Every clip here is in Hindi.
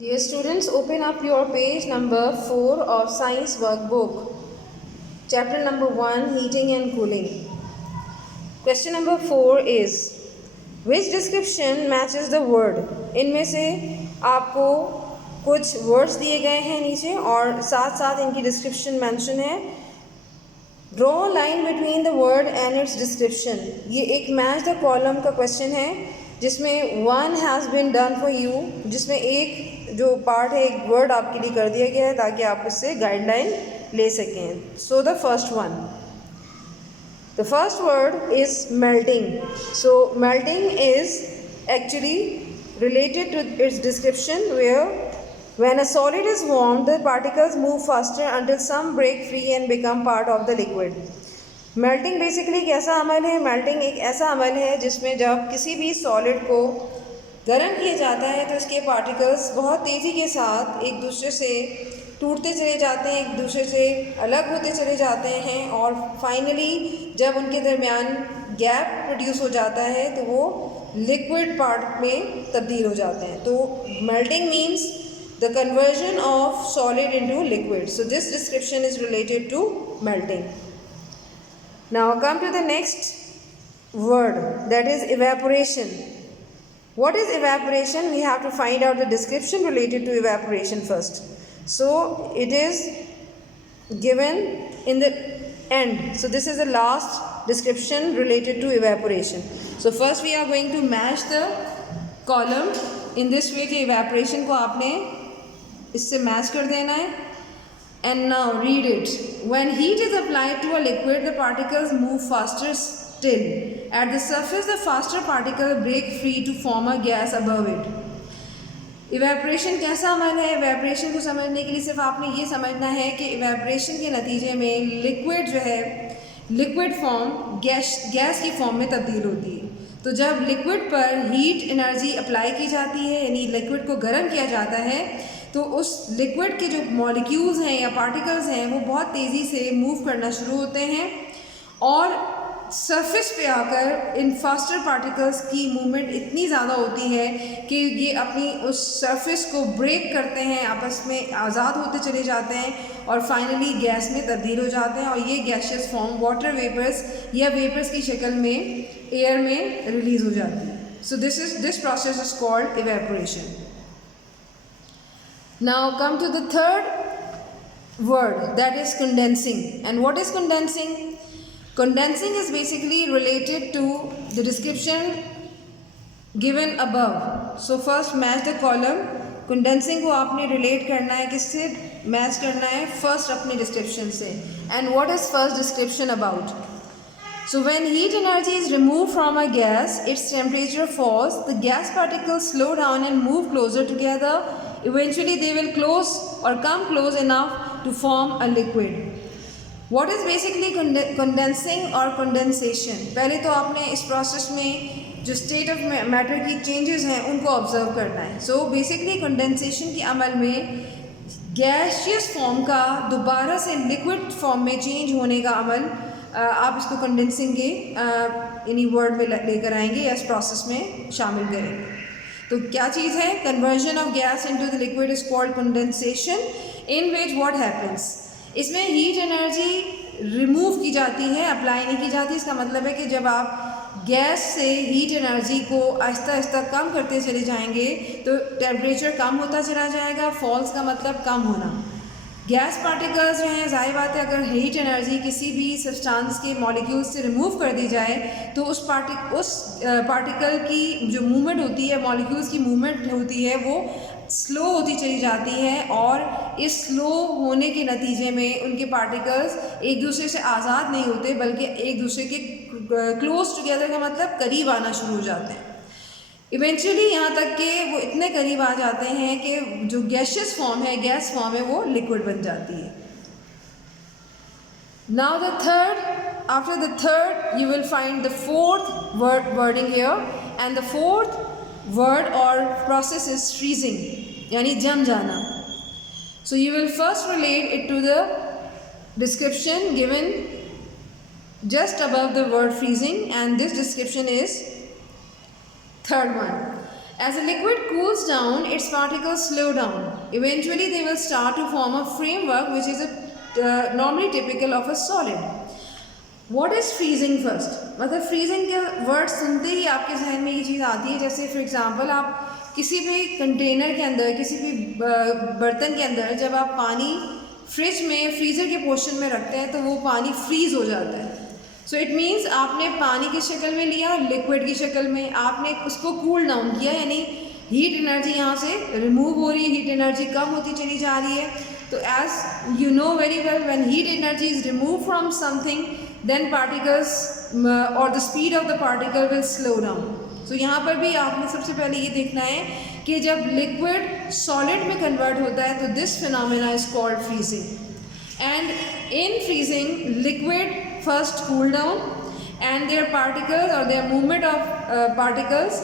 Dear students, open up your page number 4 of Science Workbook. Chapter number 1, Heating and Cooling. Question number 4 is, which description matches the word? इनमें से आपको कुछ words दिए गए हैं नीचे और साथ साथ इनकी description mention है. Draw a line between the word and its description. ये एक match the column का question है जिसमें one has been done for you, जिसमें एक जो पार्ट है एक वर्ड आपके लिए कर दिया गया है ताकि आप उससे गाइडलाइन ले सकें. So the first one, the first word is melting. So melting is actually related to its description where when a solid is warmed the particles move faster until some break free and become part of the liquid. Melting basically कैसा अमल है? मेल्टिंग एक ऐसा अमल है जिसमें जब किसी भी सॉलिड को गर्म किया जाता है तो इसके पार्टिकल्स बहुत तेज़ी के साथ एक दूसरे से टूटते चले जाते हैं, एक दूसरे से अलग होते चले जाते हैं और फाइनली जब उनके दरमियान गैप प्रोड्यूस हो जाता है तो वो लिक्विड पार्ट में तब्दील हो जाते हैं. तो melting means the conversion of solid into liquid. So this description is related to melting. Now come to the next word, that is evaporation. What is evaporation? We have to find out the description related to evaporation first. So it is given in the end. So this is the last description related to evaporation. So first we are going to match the column in this way कि evaporation को आपने इससे match कर देना है. And now read it. When heat is applied to a liquid, the particles move faster still. At the surface, the faster particles break free to form a gas above it. Evaporation कैसा अमल है? Evaporation को समझने के लिए सिर्फ आपने ये समझना है कि evaporation के नतीजे में liquid जो है liquid form गैस की फॉर्म में तब्दील होती है. तो जब लिक्विड पर हीट एनर्जी अप्लाई की जाती है यानी लिक्विड को गर्म किया जाता है तो उस लिक्विड के जो मॉलिक्यूल्स हैं या पार्टिकल्स हैं वो बहुत तेज़ी से मूव करना शुरू होते हैं और सरफेस पे आकर इन फास्टर पार्टिकल्स की मूवमेंट इतनी ज़्यादा होती है कि ये अपनी उस सरफेस को ब्रेक करते हैं, आपस में आज़ाद होते चले जाते हैं और फाइनली गैस में तब्दील हो जाते हैं और ये गैशियस फॉर्म वाटर वेपर्स या वेपर्स की शक्ल में एयर में रिलीज़ हो जाती है. So this process is called evaporation. Now come to the third word, that is condensing. And what is condensing? Condensing is basically related to the description given above. So first match the column. Condensing को आपने relate करना है किससे? Match करना है first अपनी description से. And what is first description about? So when heat energy is removed from a gas, its temperature falls, the gas particles slow down and move closer together. Eventually they will close or come close enough to form a liquid. What is basically condensing or condensation? पहले तो आपने इस process में जो state of matter की changes हैं उनको observe करना है. So basically condensation के अमल में gaseous form का दोबारा से liquid form में change होने का अमल आप इसको condensing के इन्हीं word में लेकर आएंगे या इस process में शामिल करेंगे. तो क्या चीज़ है? Conversion of gas into the liquid is called condensation. In which what happens, इसमें हीट एनर्जी रिमूव की जाती है, अप्लाई नहीं की जाती. इसका मतलब है कि जब आप गैस से हीट एनर्जी को आहिस्ता आहिस्ता कम करते चले जाएंगे तो टेम्परेचर कम होता चला जाएगा. फॉल्स का मतलब कम होना. गैस पार्टिकल्स जो हैं, जाहिर बात है अगर हीट एनर्जी किसी भी सब्सटेंस के मॉलिक्यूल्स से रिमूव कर दी जाए तो उस पार्टिकल की जो मूवमेंट होती है, मॉलिक्यूल्स की मूवमेंट होती है वो स्लो होती चली जाती है और इस स्लो होने के नतीजे में उनके पार्टिकल्स एक दूसरे से आज़ाद नहीं होते बल्कि एक दूसरे के क्लोज टुगेदर का मतलब करीब आना शुरू हो जाते हैं. इवेंचुअली यहाँ तक कि वो इतने करीब आ जाते हैं कि जो गैशियस फॉर्म है, गैस फॉर्म है, वो लिक्विड बन जाती है. Now the third, after the third you will find the fourth wording here and the fourth word और प्रोसेस इज फ्रीजिंग यानी जम जाना. So you will first relate it to the description given just above the word freezing and this description is third one. As a liquid cools down, its particles slow down. Eventually, they will start to form a framework which is normally typical of a solid. What is freezing first? मतलब freezing के वर्ड सुनते ही आपके जहन में ये चीज़ आती है, जैसे फॉर एग्जांपल आप किसी भी कंटेनर के अंदर, किसी भी बर्तन के अंदर जब आप पानी फ्रिज में फ्रीज़र के पोर्शन में रखते हैं तो वो पानी फ्रीज़ हो जाता है. सो इट मीन्स आपने पानी की शक्ल में लिया, लिक्विड की शक्ल में, आपने उसको कूल डाउन किया, यानी हीट एनर्जी यहाँ से रिमूव हो रही है, हीट एनर्जी कम होती चली जा रही है. तो as you know very well, when heat energy is remove from something, then particles और the speed of the particle will slow down. So यहाँ पर भी आपने सबसे पहले ये देखना है कि जब लिक्विड सॉलिड में कन्वर्ट होता है तो this phenomena is called freezing. And in freezing liquid first cool down and their particles or their movement of particles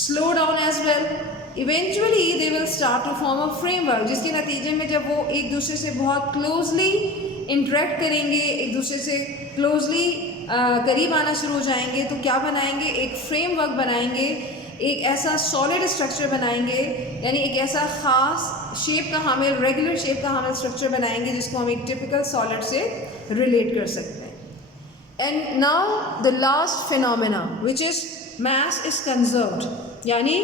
slow down as well. Eventually they will start to form a framework, जिसके नतीजे में जब वो एक दूसरे से बहुत closely interact करेंगे, एक दूसरे से closely करीब आना शुरू हो जाएंगे, तो क्या बनाएंगे? एक framework बनाएंगे, एक ऐसा सॉलिड स्ट्रक्चर बनाएंगे, यानी एक ऐसा ख़ास शेप का हामिल, रेगुलर शेप का हामिल स्ट्रक्चर बनाएंगे जिसको हम एक टिपिकल सॉलिड से रिलेट कर सकते हैं. And now the last phenomena which is mass is conserved, यानी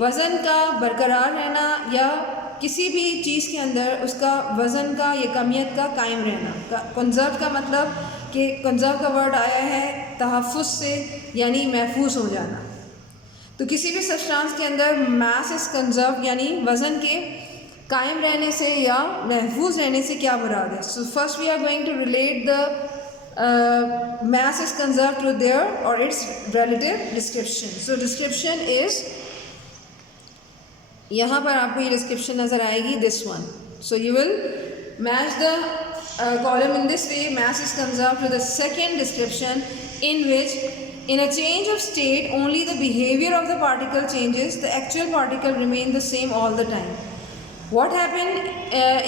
वज़न का बरकरार रहना या किसी भी चीज़ के अंदर उसका वज़न का या कमियत का कायम रहना. कंजर्व का मतलब कि कंजर्व का वर्ड आया है तहफ़्फ़ुज़ से, यानी महफूज हो जाना. तो किसी भी सब्सटेंस के अंदर मास इज़ कंजर्व यानी वज़न के कायम रहने से या महफूज रहने से क्या मुराद है? So first we are going to relate the mass is conserved to their or its relative description. So description is, यहाँ पर आपको ये description नज़र आएगी, this one. So you will match the column in this way. Mass is conserved to the second description, in which in a change of state only the behavior of the particle changes, the actual particle remain the same all the time. What happened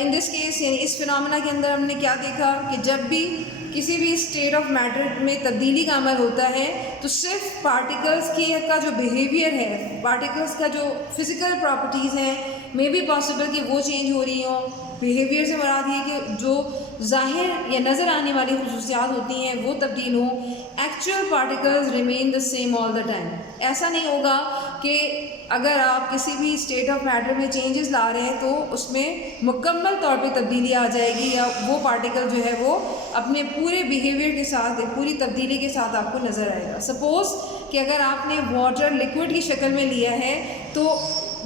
in this case, यानी इस फिनोमेना के अंदर हमने क्या देखा कि जब भी किसी भी स्टेट ऑफ मैटर में तब्दीली का अमल होता है तो सिर्फ पार्टिकल्स की का जो बिहेवियर है, पार्टिकल्स का जो फिज़िकल प्रॉपर्टीज़ हैं, मे बी पॉसिबल कि वो चेंज हो रही हों. बिहेवियर से मुराद ये कि जो ज़ाहिर या नज़र आने वाली खसूसियात होती हैं वो तब्दील हों. Actual particles remain the same all the time. ऐसा नहीं होगा कि अगर आप किसी भी स्टेट ऑफ मैटर में चेंजेस ला रहे हैं तो उसमें मुकम्मल तौर पे तब्दीली आ जाएगी या वो पार्टिकल जो है वो अपने पूरे बिहेवियर के साथ, पूरी तब्दीली के साथ आपको नज़र आएगा. सपोज़ कि अगर आपने वाटर लिक्विड की शक्ल में लिया है तो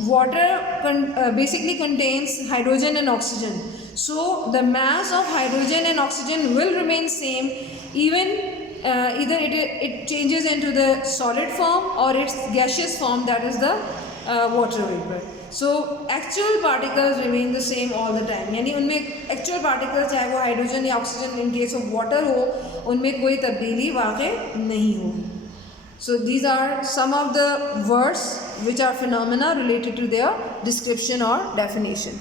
water basically contains hydrogen and oxygen. So the mass of hydrogen and oxygen will remain same even either it changes into the solid form or its gaseous form, that is the water vapor. So actual particles remain the same all the time, यानी उनमें actual particles चाहे वो हाइड्रोजन या oxygen in case of water हो, उनमें कोई तब्दीली वाक़ई नहीं हो. So these are some of the words which are phenomena related to their description or definition.